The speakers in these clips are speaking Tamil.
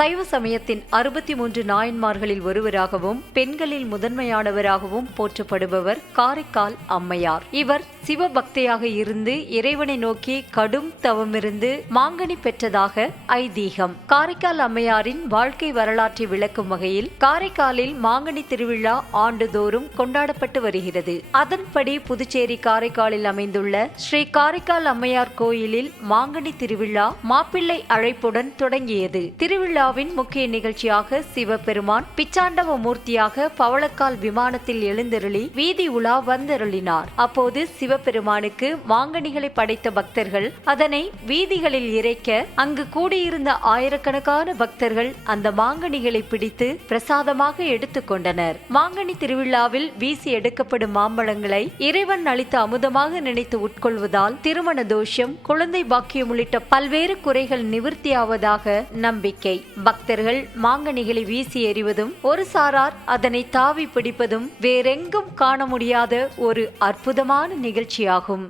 சைவ சமயத்தின் 63 நாயன்மார்களில் ஒருவராகவும் பெண்களில் முதன்மையானவராகவும் போற்றப்படுபவர் காரைக்கால் அம்மையார். இவர் சிவபக்தியாக இருந்து இறைவனை நோக்கி கடும் தவமிருந்து மாங்கனி பெற்றதாக ஐதீகம். காரைக்கால் அம்மையாரின் வாழ்க்கை வரலாற்றை விளக்கும் வகையில் காரைக்காலில் மாங்கனி திருவிழா ஆண்டுதோறும் கொண்டாடப்பட்டு வருகிறது. அதன்படி புதுச்சேரி காரைக்காலில் அமைந்துள்ள ஸ்ரீ காரைக்கால் அம்மையார் கோயிலில் மாங்கனி திருவிழா மாப்பிள்ளை அழைப்புடன் தொடங்கியது. திருவிழாவின் முக்கிய நிகழ்ச்சியாக சிவபெருமான் பிச்சாண்டவ மூர்த்தியாக பவளக்கால் விமானத்தில் எழுந்தருளி வீதி உலா வந்தருளினார். அப்போது சிவபெருமானுக்கு மாங்கனிகளை படைத்த பக்தர்கள் அதனை வீதிகளில் இறைக்க அங்கு கூடியிருந்த ஆயிரக்கணக்கான பக்தர்கள் அந்த மாங்கனிகளை பிடித்து பிரசாதமாக எடுத்துக்கொண்டனர். மாங்கனி திருவிழாவில் வீசி எடுக்கப்படும் மாம்பழங்களை இறைவன் அளித்த அமுதமாக நினைத்து உட்கொள்வதால் திருமண தோஷம், குழந்தை பாக்கியம் உள்ளிட்ட பல்வேறு குறைகள் நிவர்த்தியாவதாக நம்பிக்கை. பக்தர்கள் மாங்கனிகளை வீசி எறிவதும் ஒரு சாரார் அதனை தாவி பிடிப்பதும் வேறெங்கும் காண முடியாத ஒரு அற்புதமான நிகழ்ச்சியாகும்.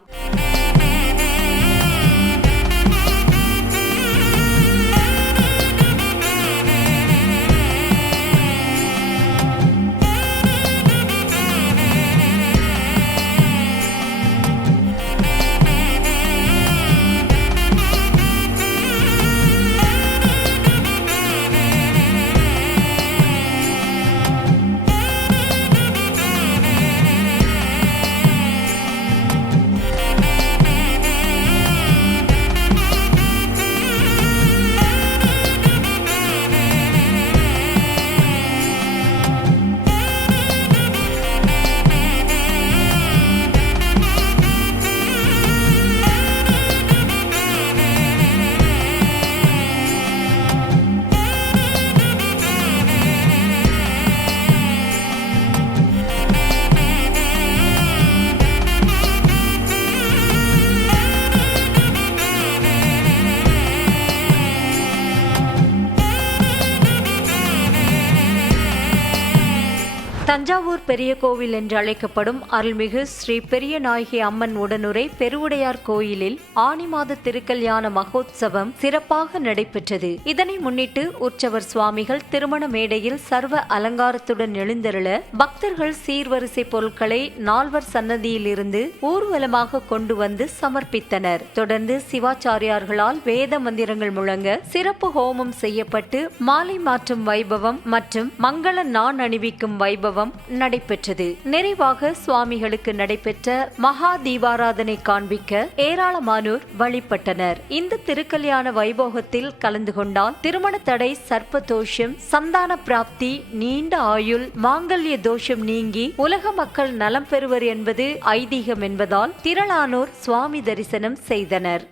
தஞ்சாவூர் பெரிய கோவில் என்று அழைக்கப்படும் அருள்மிகு ஸ்ரீ பெரிய நாயகி அம்மன் உடனுரை பெருவுடையார் கோயிலில் ஆனி மாத திருக்கல்யாண மகோத்சவம் சிறப்பாக நடைபெற்றது. இதனை முன்னிட்டு உற்சவர் சுவாமிகள் திருமண மேடையில் சர்வ அலங்காரத்துடன் எழுந்தருள பக்தர்கள் சீர்வரிசை பொருட்களை நால்வர் சன்னதியில் இருந்து ஊர்வலமாக கொண்டு வந்து சமர்ப்பித்தனர். தொடர்ந்து சிவாச்சாரியார்களால் வேத மந்திரங்கள் முழங்க சிறப்பு ஹோமம் செய்யப்பட்டு மாலை மாற்றும் வைபவம் மற்றும் மங்கள நான் அணிவிக்கும் வைபவம் நடைபெற்றது. நிறைவாக சுவாமிகளுக்கு நடைபெற்ற மகா தீபாராதனை காண்பிக்க ஏராளமானோர் வழிபட்டனர். இந்த திருக்கல்யாண வைபோகத்தில் கலந்து கொண்டால் திருமண தடை, சர்ப்ப தோஷம், சந்தான பிராப்தி, நீண்ட ஆயுள், மாங்கல்ய தோஷம் நீங்கி உலக மக்கள் நலம் பெறுவர் என்பது ஐதீகம் என்பதால் திரளானோர் சுவாமி தரிசனம் செய்தனர்.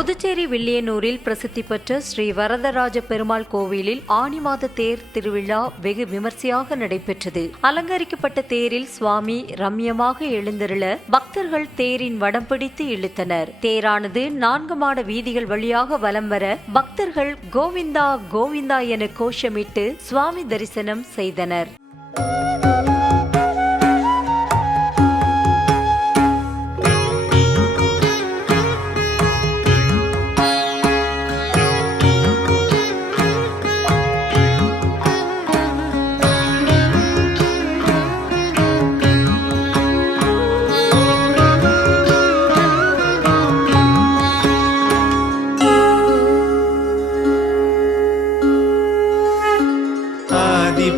புதுச்சேரி வில்லியனூரில் பிரசித்தி பெற்ற ஸ்ரீ வரதராஜ பெருமாள் கோவிலில் ஆனி மாத தேர் திருவிழா வெகு விமர்சையாக நடைபெற்றது. அலங்கரிக்கப்பட்ட தேரில் சுவாமி ரம்யமாக எழுந்தருள பக்தர்கள் தேரின் வடம் பிடித்து இழுத்தனர். தேரானது 4 மாட வீதிகள் வழியாக வலம் வர பக்தர்கள் கோவிந்தா கோவிந்தா என கோஷமிட்டு சுவாமி தரிசனம் செய்தனர்.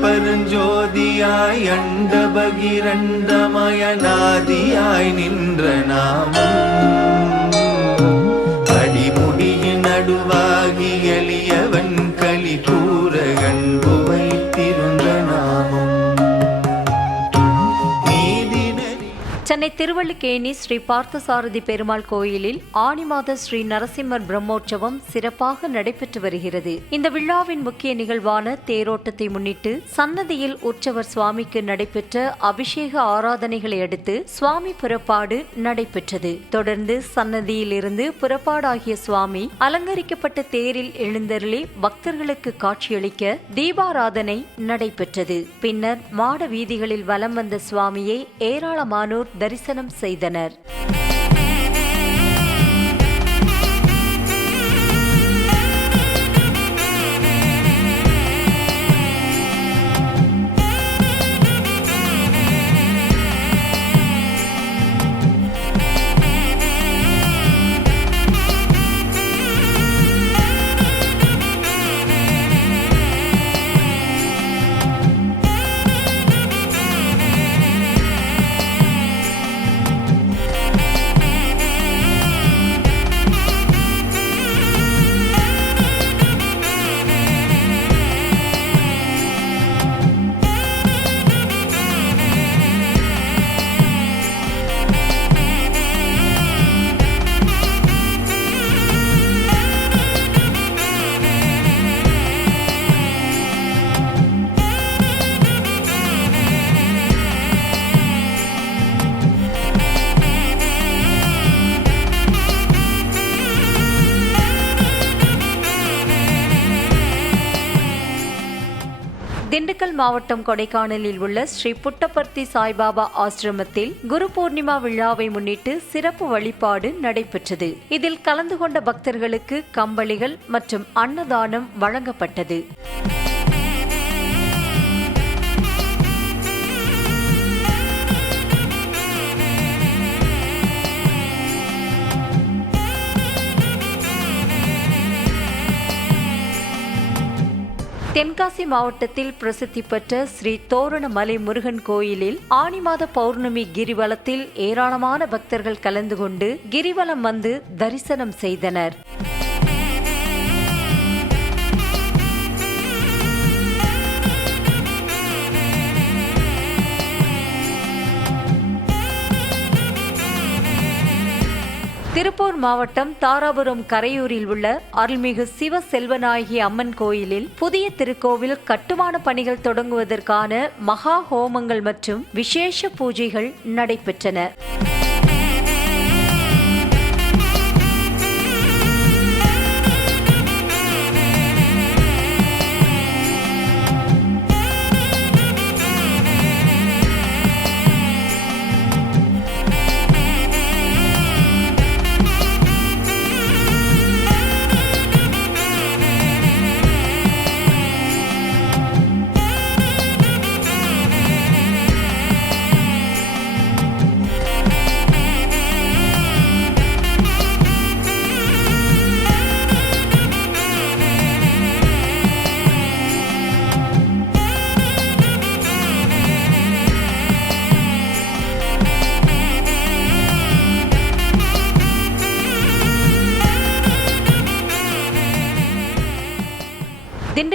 பரஞ்சோதியாய் அண்ட பகிரண்டமய நாதியாய் நின்ற நாமம் அடிமுடியின் நடுவாகி எளியவன் களி கூற கண்பு வைத்திருந்த நாமம். சென்னை திருவல்லிக்கேணி ஸ்ரீ பார்த்தசாரதி பெருமாள் கோயிலில் ஆனி மாத ஸ்ரீ நரசிம்மர் பிரம்மோற்சவம் சிறப்பாக நடைபெற்று வருகிறது. இந்த விழாவின் முக்கிய நிகழ்வான தேரோட்டத்தை முன்னிட்டு சன்னதியில் உற்சவர் சுவாமிக்கு நடைபெற்ற அபிஷேக ஆராதனைகளை அடுத்து சுவாமி புறப்பாடு நடைபெற்றது. தொடர்ந்து சன்னதியில் இருந்து புறப்பாடாகிய சுவாமி அலங்கரிக்கப்பட்ட தேரில் எழுந்தருளி பக்தர்களுக்கு காட்சியளிக்க தீபாராதனை நடைபெற்றது. பின்னர் மாட வீதிகளில் வலம் வந்த சுவாமியை ஏராளமானோர் தரிசனம் செய்தனர். திண்டுக்கல் மாவட்டம் கொடைக்கானலில் உள்ள ஸ்ரீ புட்டபர்த்தி சாய்பாபா ஆசிரமத்தில் குரு பூர்ணிமா விழாவை முன்னிட்டு சிறப்பு வழிபாடு நடைபெற்றது. இதில் கலந்து கொண்ட பக்தர்களுக்கு கம்பளிகள் மற்றும் அன்னதானம் வழங்கப்பட்டது. தென்காசி மாவட்டத்தில் பிரசித்தி பெற்ற ஸ்ரீ தோரணமலை முருகன் கோயிலில் ஆனி மாத பௌர்ணமி கிரிவலத்தில் ஏராளமான பக்தர்கள் கலந்து கொண்டு கிரிவலம் வந்து தரிசனம் செய்தனர். திருப்பூர் மாவட்டம் தாராபுரம் கரையூரில் உள்ள அருள்மிகு சிவ செல்வநாயகி அம்மன் கோயிலில் புதிய திருக்கோவில் கட்டுமான பணிகள் தொடங்குவதற்கான மகா ஹோமங்கள் மற்றும் விசேஷ பூஜைகள் நடைபெற்றன.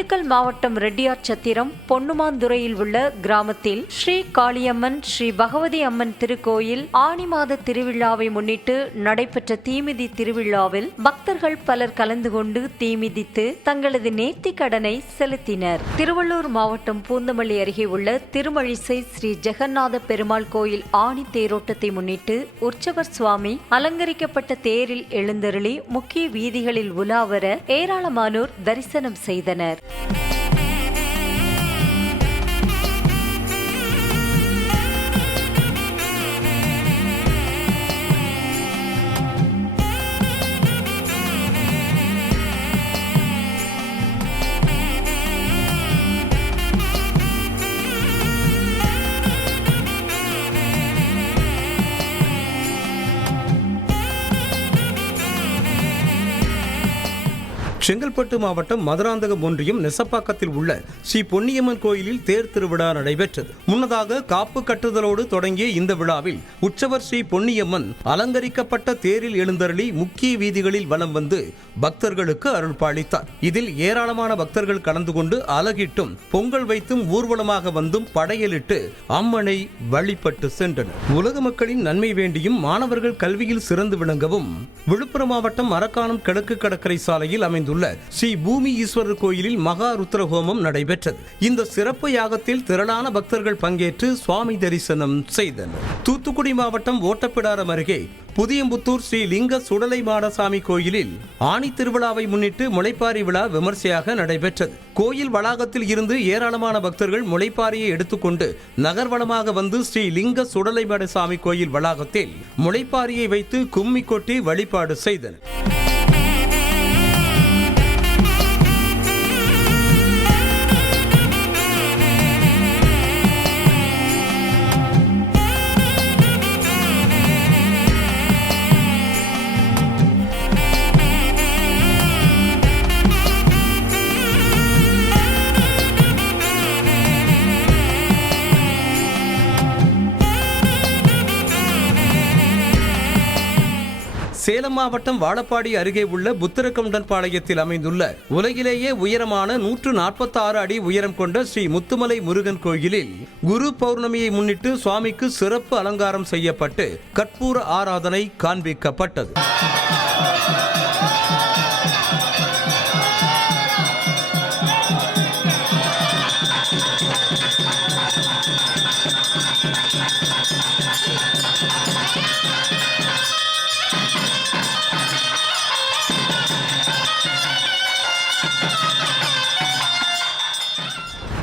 திண்டுக்கல் மாவட்டம் ரெட்டியார் சத்திரம் பொன்னுமாந்துறையில் உள்ள கிராமத்தில் ஸ்ரீ காளியம்மன் ஸ்ரீ பகவதி அம்மன் திருக்கோயில் ஆனி மாத திருவிழாவை முன்னிட்டு நடைபெற்ற தீமிதி திருவிழாவில் பக்தர்கள் பலர் கலந்து கொண்டு தீமிதித்து தங்களது நேர்த்திக் கடனை செலுத்தினர். திருவள்ளூர் மாவட்டம் பூந்தமல்லி அருகே உள்ள திருமழிசை ஸ்ரீ ஜெகநாத பெருமாள் கோயில் ஆணி தேரோட்டத்தை முன்னிட்டு உற்சவர் சுவாமி அலங்கரிக்கப்பட்ட தேரில் எழுந்தருளி முக்கிய வீதிகளில் உலாவர ஏராளமானோர் தரிசனம் செய்தனர். செங்கல்பட்டு மாவட்டம் மதுராந்தகம் ஒன்றியம் நெசப்பாக்கத்தில் உள்ள ஸ்ரீ பொன்னியம்மன் கோயிலில் தேர் திருவிழா நடைபெற்றது. முன்னதாக காப்பு கட்டுதலோடு தொடங்கிய இந்த விழாவில் உற்சவர் ஸ்ரீ பொன்னியம்மன் அலங்கரிக்கப்பட்ட தேரில் எழுந்தருளி முக்கிய வீதிகளில் வலம் வந்து பக்தர்களுக்கு அருள் பாலித்தார். இதில் ஏராளமான பக்தர்கள் கலந்து கொண்டு அலகிட்டும் பொங்கல் வைத்தும் ஊர்வலமாக வந்தும் படையலிட்டு அம்மனை வழிபட்டு சென்றனர். உலக மக்களின் நன்மை வேண்டியும் மாணவர்கள் கல்வியில் சிறந்து விளங்கவும் விழுப்புரம் மாவட்டம் மரக்காணம் கிழக்கு கடற்கரை சாலையில் அமைந்துள்ள ஸ்ரீ பூமி ஈஸ்வரர் கோயிலில் மகா ருத்ர ஹோமம் நடைபெற்றது. இந்த சிறப்பு யாகத்தில் திரளான பக்தர்கள் பங்கேற்று சுவாமி தரிசனம் செய்தனர். தூத்துக்குடி மாவட்டம் ஓட்டப்பிடாரம் அருகே புதியம்புத்தூர் ஸ்ரீ லிங்க சுடலை மாடசாமி கோயிலில் ஆணி திருவிழாவை முன்னிட்டு முளைப்பாரி விழா விமர்சையாக நடைபெற்றது. கோயில் வளாகத்தில் இருந்து ஏராளமான பக்தர்கள் முளைப்பாரியை எடுத்துக்கொண்டு நகர்வலமாக வந்து ஸ்ரீ லிங்க சுடலை மாடசாமி கோயில் வளாகத்தில் முளைப்பாரியை வைத்து கும்மி கொட்டி வழிபாடு செய்தனர். சேலம் மாவட்டம் வாழப்பாடி அருகே உள்ள புத்திரக்கவுண்டன் பாளையத்தில் அமைந்துள்ள உலகிலேயே உயரமான 146 அடி உயரம் கொண்ட ஸ்ரீ முத்துமலை முருகன் கோயிலில் குரு பௌர்ணமியை முன்னிட்டு சுவாமிக்கு சிறப்பு அலங்காரம் செய்யப்பட்டு கற்பூர ஆராதனை காண்பிக்கப்பட்டது.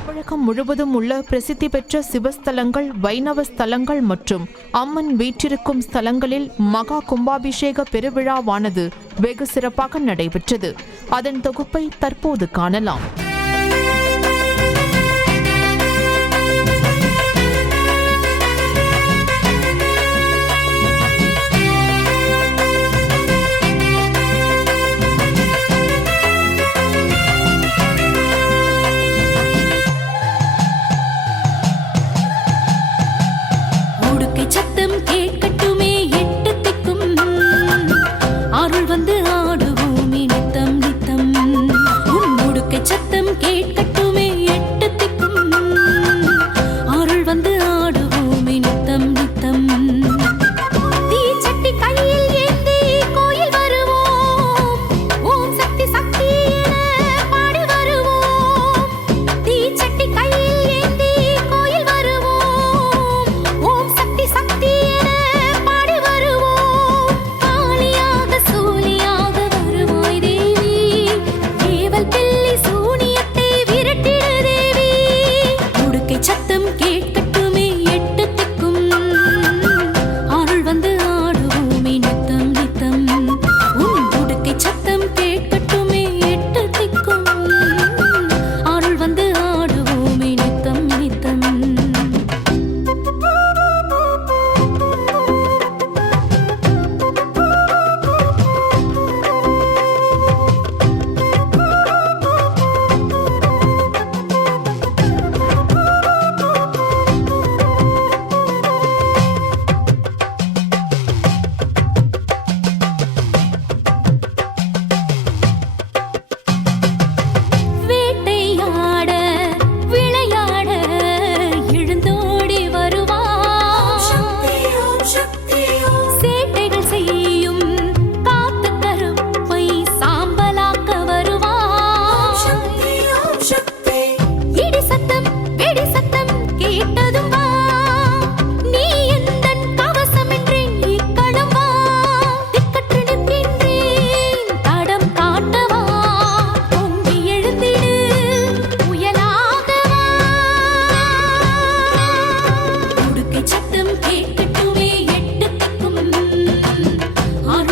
தமிழகம் முழுவதும் உள்ள பிரசித்தி பெற்ற சிவஸ்தலங்கள், வைணவ ஸ்தலங்கள் மற்றும் அம்மன் வீற்றிருக்கும் ஸ்தலங்களில் மகா கும்பாபிஷேக பெருவிழாவானது வெகு சிறப்பாக நடைபெற்றது. அதன் தொகுப்பை தற்போது காணலாம். சத்தம் கேட்கட்டுமே எட்டு திக்கும், அருள் வந்து ஆடுவோமே நித்தம் நித்தம். உன் முடுக்கை சத்தம்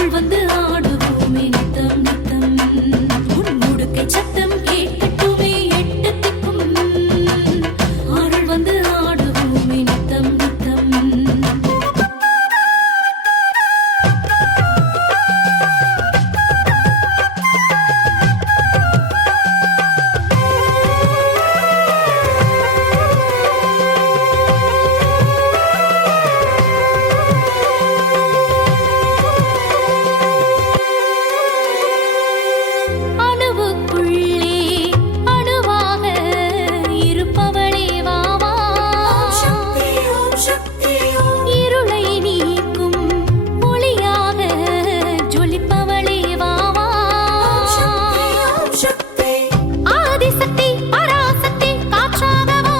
அருள் வந்து ஆடுவோமே நித்தம் நித்தம். உன் முடுக்கை சத்தம் கேட்கட்டுமே எட்டு திக்கும். அருள் வந்து ஆடுவோமே நித்தம் நித்தம். அணுவுக்குள்ளே அணுவாக இருப்பவளே வா வா. இருளை நீக்கும் ஒளியாக ஜொலிப்பவளே வா வா. ஆதிசக்தி பராசக்தி காற்றாக வா.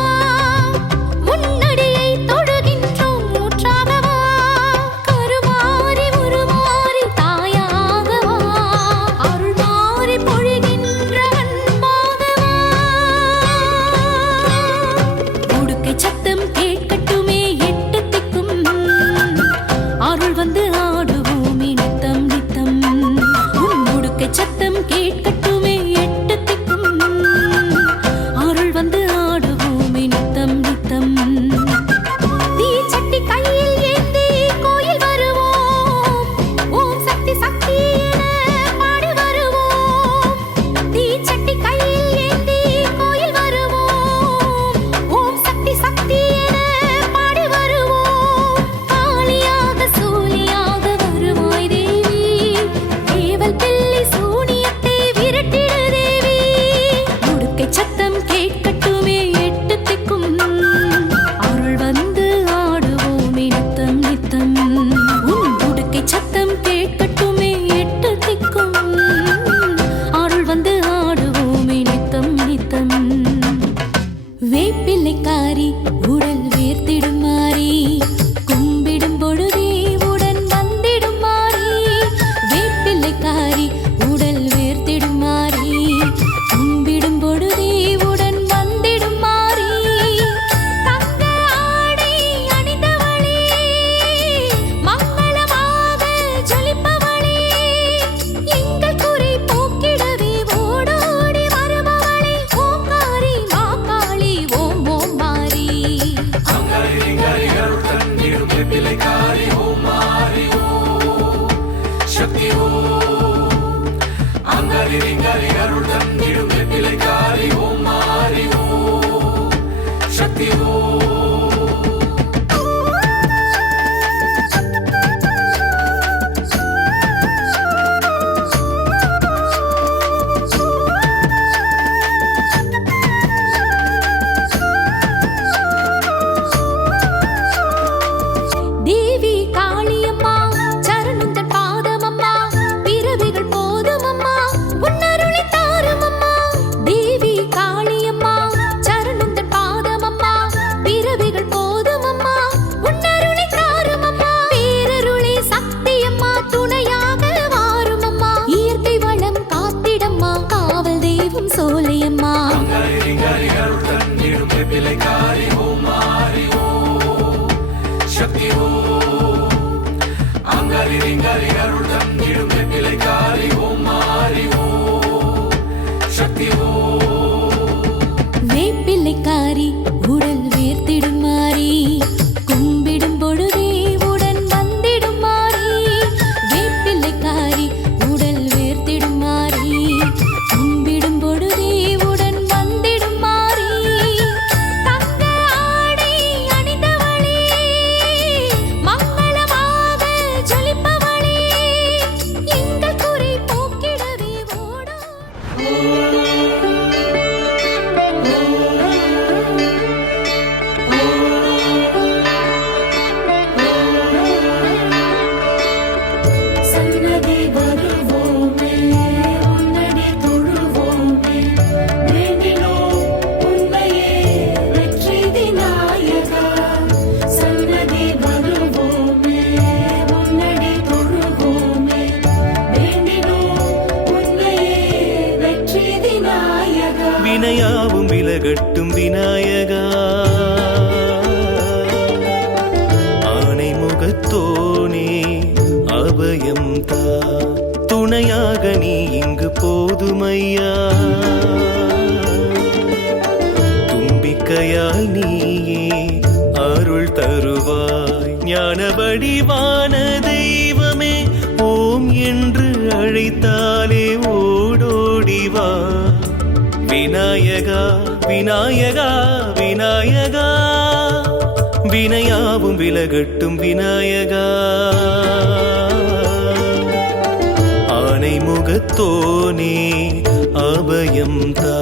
முன்னடியை தொழுகின்றோம் ஊற்றாக வா. கருமாறி உருமாறி தாயாக வா. அருள் மாறி பொழிகின்ற அன்பாக வா. உடுக்கை சத்தம் கேட்கட்டுமே எட்டு திக்கும். அருள் வந்து ஆடுவோமே நித்தம் நித்தம். உன் உடுக்கை சத்தம் கேட்கட்டுமே எட்டு திக்கும். அருள் வந்து ஆடுவோமே நித்தம் நித்தம். தீச்சட்டி கையில் ஏந்தி கோயில் வருவோம். ஓம் சக்தி சக்தி என பாடி வருவோம். தீச்சட்டி கையில் ஏந்தி கோயில் வருவோம். ஓம் சக்தி சக்தி என பாடி வருவோம். காளியாக சூலியாக வருவாய் தேவி. ஏவல் பில்லி சூனியத்தை விரட்டிடு தேவி. முடுக்கை சத்தம் கேட்கட்டுமே எட்டு திக்கும். அருள் வந்து ஆடுவோமே நித்தம் நித்தம். உன் உடுக்கை சத்தம் கேட்கட்டுமே எட்டு திக்கும். அருள் வந்து ஆடுவோமே நித்தம் நித்தம். வேப்பிலைக்காரி உடல் வேர்த்திடும் மாறி. கும்பிடும் பொழுதே உடன் வந்திடும் மாறி. வேப்பிலைக்காரி உடல் வேர்த்திடும் மாறி. கும்பிடும் பொழுதே உடன் வந்திடும் மாறி. தங்க ஆடை அணிந்தவளே. மங்களமாக ஜொலிப்பவளே. எங்கள் குறை போக்கிடவே ஓடோடி வருபவளே. ஓங்காரி மாகாளி ஓம் ஓம் மாறி. தேவி காளியம்மா சரணந்தன் பாதமம்மா. பிறவிகள் போதுமம்மா உன்னருளை தாருமம்மா. தேவி காளியம்மா சரணந்தன் பாதமம்மா. பிறவிகள் போதுமம்மா உன்னருளை தாருமம்மா. பேரருளை சக்தியம்மா துணையாக வாருமம்மா. இயற்கை வளம் காத்திடம்மா காவல் தெய்வம் சோலையம்மா. வேப்பிலைக்காரி உடல் வேர்த்திடும் மாறி. கும்பிடும் பொழுதே உடன் வந்திடும் மாறி. வேப்பிலைக்காரி உடல் வேர்த்திடும் மாறி. கும்பிடும் பொழுதே உடன் வந்திடும் மாறி. தங்க ஆடை அணிந்தவளே. மங்களமாக ஜொலிப்பவளே. எங்கள் குறை அபயம் தா, துணையாக நீ இங்கு போதுமையா. தும்பிக்கையாய் நீயே அருள் தருவாய், ஞான வடிவான தெய்வமே. ஓம் என்று அழைத்தாலே ஓடோடிவா. விநாயகா விநாயகா விநாயகா, வினையாவும் விலகட்டும் விநாயகா. ஆனை முகத்தோனே அபயம் தா.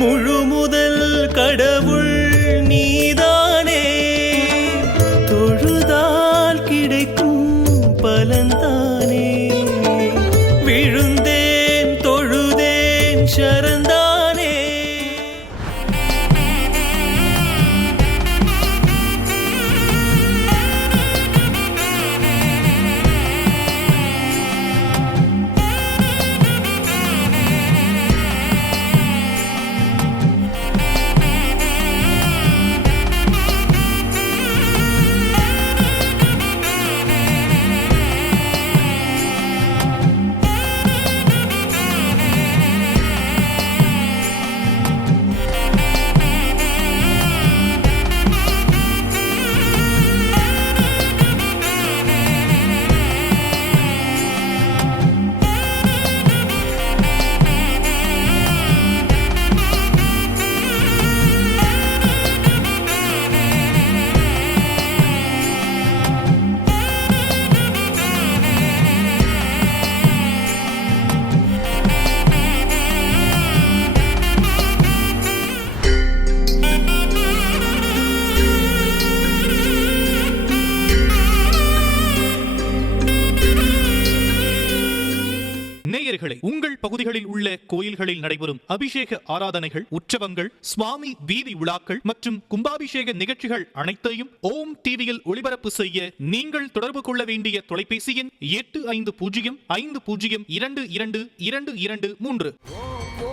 முழு முதல் கடவுள் நீதானே, தொழுதால் கிடைக்கும் பலன்தானே. விழுந்தேன் தொழுதேன் சரந்தானே. நேயர்களே, உங்கள் பகுதிகளில் உள்ள கோயில்களில் நடைபெறும் அபிஷேக ஆராதனைகள், உற்சவங்கள், சுவாமி வீதி விழாக்கள் மற்றும் கும்பாபிஷேக நிகழ்ச்சிகள் அனைத்தையும் ஓம் டிவியில் ஒளிபரப்பு செய்ய நீங்கள் தொடர்பு கொள்ள வேண்டிய தொலைபேசி எண் 8505022223.